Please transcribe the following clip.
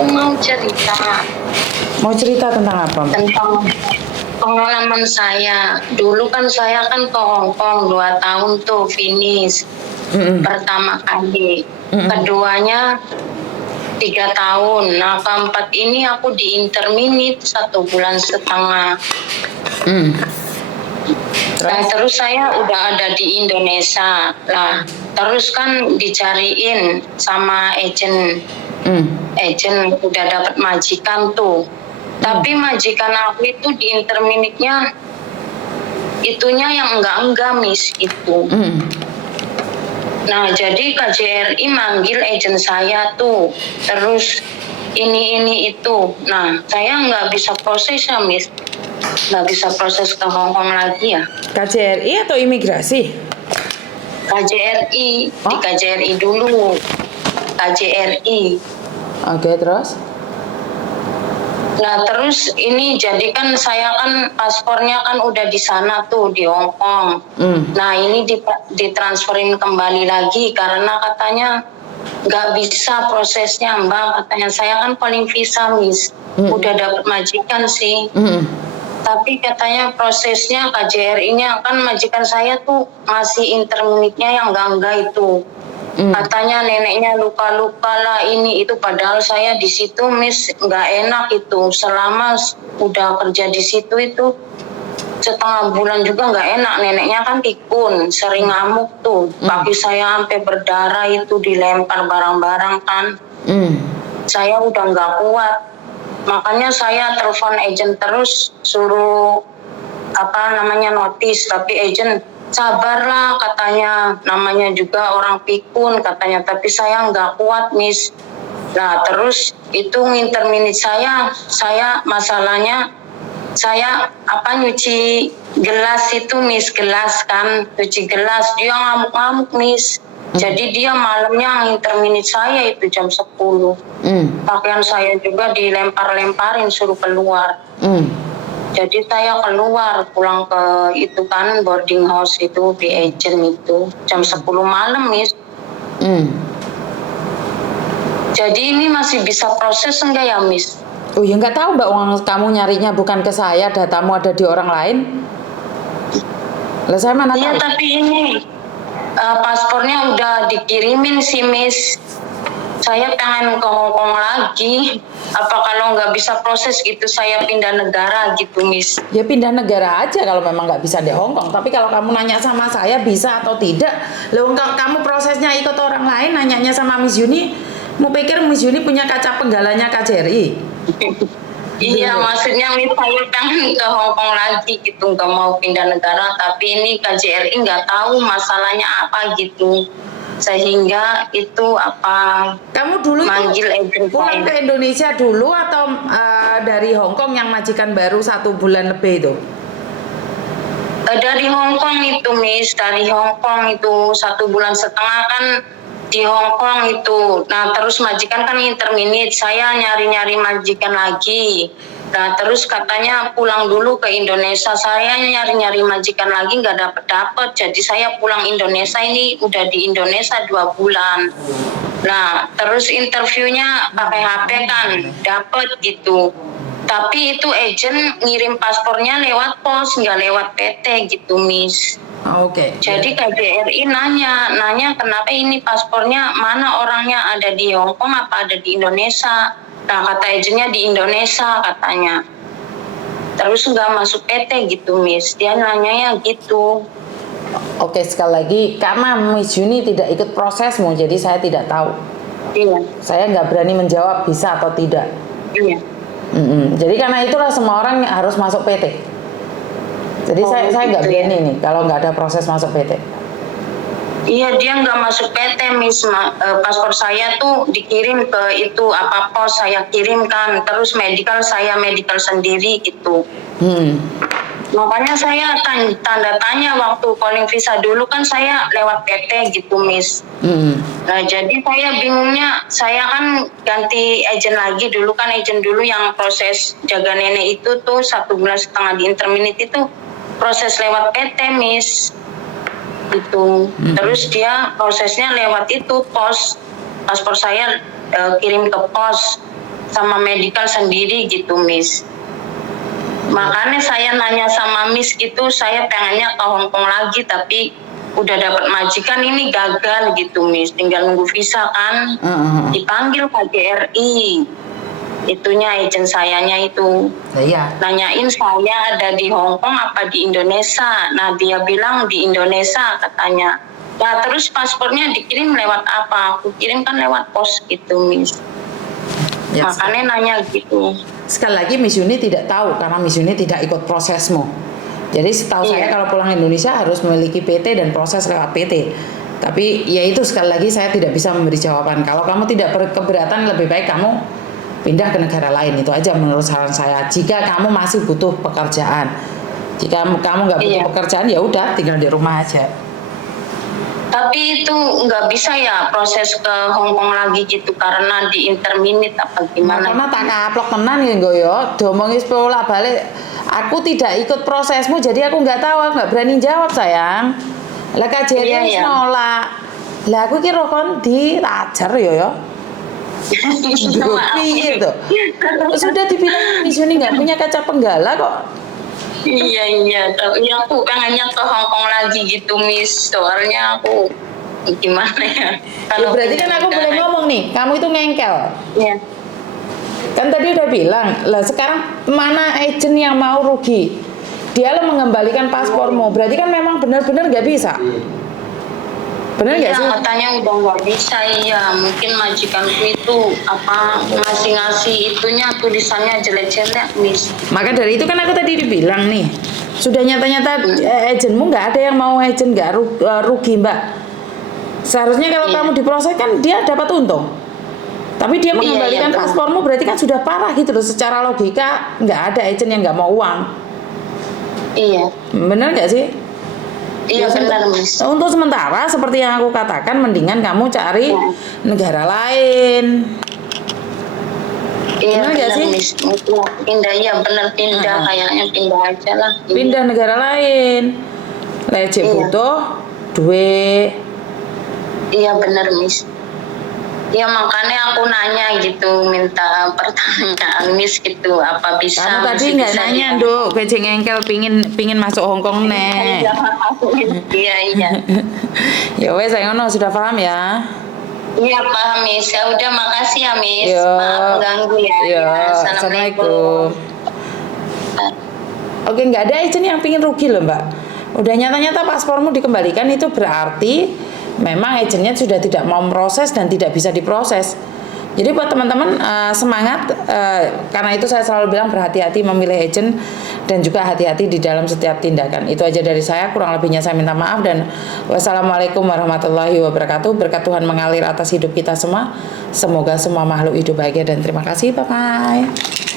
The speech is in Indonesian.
Aku mau cerita Mau cerita tentang apa, Mbak? tentang pengalaman saya. Dulu kan saya kan ke Hong Kong 2 tahun tuh finish. Pertama kali. Keduanya 3 tahun. Nah, keempat ini aku di interminit 1,5 bulan. Nah, terus saya udah ada di Indonesia. Lah, terus kan dicariin sama agen udah dapat majikan tuh. Tapi majikan aku itu di interminitnya itunya yang enggak Miss itu. Nah, jadi KJRI manggil agen saya tuh. Terus ini itu. Nah, saya nggak bisa proses ya Miss. Nggak bisa proses ke Hong Kong lagi ya. KJRI atau imigrasi? KJRI, di Oh? KJRI dulu. KJRI. Oke, terus? Nah, terus ini jadi kan saya kan paspornya kan udah di sana tuh di Hong Kong. Nah, ini ditransferin kembali lagi karena katanya nggak bisa prosesnya Mbak. Katanya saya kan paling visa Miss. Udah dapat majikan sih. Tapi katanya prosesnya KJRI-nya kan majikan saya tuh masih interminitnya yang enggak itu. Katanya neneknya luka-luka lah ini itu, padahal saya di situ Miss nggak enak itu. Selama udah kerja di situ itu 1,5 bulan juga nggak enak. Neneknya kan pikun, sering ngamuk tuh. Kaki saya sampai berdarah itu, dilempar barang-barang kan. Saya udah nggak kuat. Makanya saya telepon agen terus suruh notis, tapi agen sabarlah katanya, namanya juga orang pikun katanya, tapi saya nggak kuat Miss. Nah, terus itu interminit saya masalahnya saya nyuci gelas itu Miss, gelas kan, cuci gelas, dia ngamuk-ngamuk Miss. Jadi dia malamnya interminit saya itu jam 10. Pakaian saya juga dilempar-lemparin suruh keluar. Jadi saya keluar pulang ke itu kan boarding house itu di agent itu jam 10 malam Miss. Jadi ini masih bisa proses enggak ya Miss? Oh ya nggak tahu Mbak, uang kamu nyarinya bukan ke saya, datamu ada di orang lain. Lah saya mana tahu? Iya tapi ini paspornya udah dikirimin sih Miss. Saya pengen ke Hong Kong lagi. Apa kalau nggak bisa proses gitu saya pindah negara gitu Miss? Ya pindah negara aja kalau memang nggak bisa di Hong Kong. Tapi kalau kamu nanya sama saya bisa atau tidak, loh kamu prosesnya ikut orang lain, nanyanya sama Miss Yuni, mau pikir Miss Yuni punya kaca penggalanya KJRI? Iya, maksudnya Miss saya pengen ke Hong Kong lagi gitu, nggak mau pindah negara. Tapi ini KJRI nggak tahu masalahnya apa gitu. Sehingga itu kamu dulu manggil itu pulang ke Indonesia dulu atau dari Hong Kong yang majikan baru 1 bulan lebih itu? Dari Hong Kong itu Miss, dari Hong Kong itu 1,5 bulan kan di Hong Kong itu. Nah terus majikan kan interminit, saya nyari-nyari majikan lagi. Nah terus katanya pulang dulu ke Indonesia, saya nyari-nyari majikan lagi nggak dapet. Jadi saya pulang Indonesia, ini udah di Indonesia 2 bulan. Nah terus interviewnya pakai HP kan dapet gitu. Tapi itu agen ngirim paspornya lewat pos, nggak lewat PT gitu Miss. Oke. Jadi KJRI nanya kenapa ini paspornya, mana orangnya, ada di Hong Kong apa ada di Indonesia? Nah kata agennya di Indonesia katanya. Terus nggak masuk PT gitu Miss, dia nanyanya gitu. Oke, sekali lagi karena Miss Yuni tidak ikut prosesmu, jadi saya tidak tahu. Iya. Saya nggak berani menjawab bisa atau tidak. Iya. Jadi karena itulah semua orang harus masuk PT. Jadi saya nggak berani nih kalau nggak ada proses masuk PT. Iya, dia nggak masuk PT Miss. Paspor saya tuh dikirim ke itu pos saya kirimkan, terus medical saya medical sendiri gitu. Makanya saya tanda tanya waktu calling visa dulu kan saya lewat PT gitu Miss. Nah jadi saya bingungnya, saya kan ganti agen lagi, dulu kan agen dulu yang proses jaga nenek itu tuh 1,5 bulan di interminit itu proses lewat PT Miss itu. Terus dia prosesnya lewat itu pos, paspor saya kirim ke pos. sama medical sendiri gitu, Miss. Makanya saya nanya sama Miss gitu, saya pengennya ke Hong Kong lagi, tapi udah dapat majikan ini gagal gitu, Miss. Tinggal nunggu visa kan, dipanggil KJRI. Itunya agent sayanya itu. Iya. Nanyain saya ada di Hong Kong apa di Indonesia. Nah dia bilang di Indonesia katanya. Nah terus paspornya dikirim lewat apa? Aku kirim kan lewat pos gitu, Miss. Ya, Makanya nanya gitu. sekali lagi Miss Yuni tidak tahu karena Miss Yuni tidak ikut prosesmu. Jadi setahu saya kalau pulang Indonesia harus memiliki PT dan proses lewat PT. Tapi ya itu sekali lagi saya tidak bisa memberi jawaban. Kalau kamu tidak keberatan, lebih baik kamu pindah ke negara lain. Itu aja menurut saran saya. Jika kamu masih butuh pekerjaan, jika kamu nggak butuh pekerjaan ya udah tinggal di rumah aja. Tapi itu nggak bisa ya proses ke Hong Kong lagi gitu karena di interminute apa gimana? Karena tak kaplok tenan ya yo, domongi sepolah balik. Aku tidak ikut prosesmu, jadi aku nggak tahu, aku nggak berani jawab sayang. Lah KJRI nolak. Lah aku kira kon ditajar yo. Piye to? Sudah dibilang Miss Yuni nggak punya kaca penggala kok. Iya, tapi aku pengennya ke Hong Kong lagi gitu, Miss. Soalnya aku gimana ya? Ya berarti kan aku boleh ngomong nih, kamu itu ngengkel. Iya. Kan tadi udah bilang, lah sekarang mana agent yang mau rugi? Dia lo mengembalikan paspormu, berarti kan memang benar-benar nggak bisa. Benar nggak sih? Katanya udah nggak bisa, iya. Mungkin majikanku itu apa ngasih itunya tulisannya jelek-jelek, Miss. Maka dari itu kan aku tadi dibilang nih, sudah nyata-nyata agentmu nggak ada yang mau agent nggak rugi mbak. Seharusnya kalau kamu diproses kan dia dapat untung. Tapi dia mengembalikan paspormu berarti kan sudah parah gitu loh. Secara logika nggak ada agent yang nggak mau uang. Iya. Benar nggak sih? Iya benar, Miss. Untuk sementara seperti yang aku katakan, mendingan kamu cari negara lain. Iya benar sih? Miss. Pindah, iya benar pindah, kayaknya pindah aja lah. Pindah negara lain. Leceh butuh duit. Iya benar, Miss. Ya makanya aku nanya gitu, minta pertanyaan Miss gitu, apa bisa? Kamu tadi nggak nanya, Dok. Beceng engkel pingin masuk Hong Kong nih. Iya. Ya wes, saya ngono sudah paham ya. Iya paham, Miss. Ya udah, makasih ya, Miss. Yo. Maaf ganggu ya. Yo. Assalamualaikum. Oke, nggak ada agent yang pingin rugi loh, Mbak. Udah nyata-nyata paspormu dikembalikan, itu berarti memang agennya sudah tidak mau proses dan tidak bisa diproses. Jadi buat teman-teman semangat, karena itu saya selalu bilang berhati-hati memilih agent dan juga hati-hati di dalam setiap tindakan. Itu aja dari saya, kurang lebihnya saya minta maaf dan wassalamualaikum warahmatullahi wabarakatuh. Berkat Tuhan mengalir atas hidup kita semua. Semoga semua makhluk hidup bahagia dan terima kasih. Bye-bye.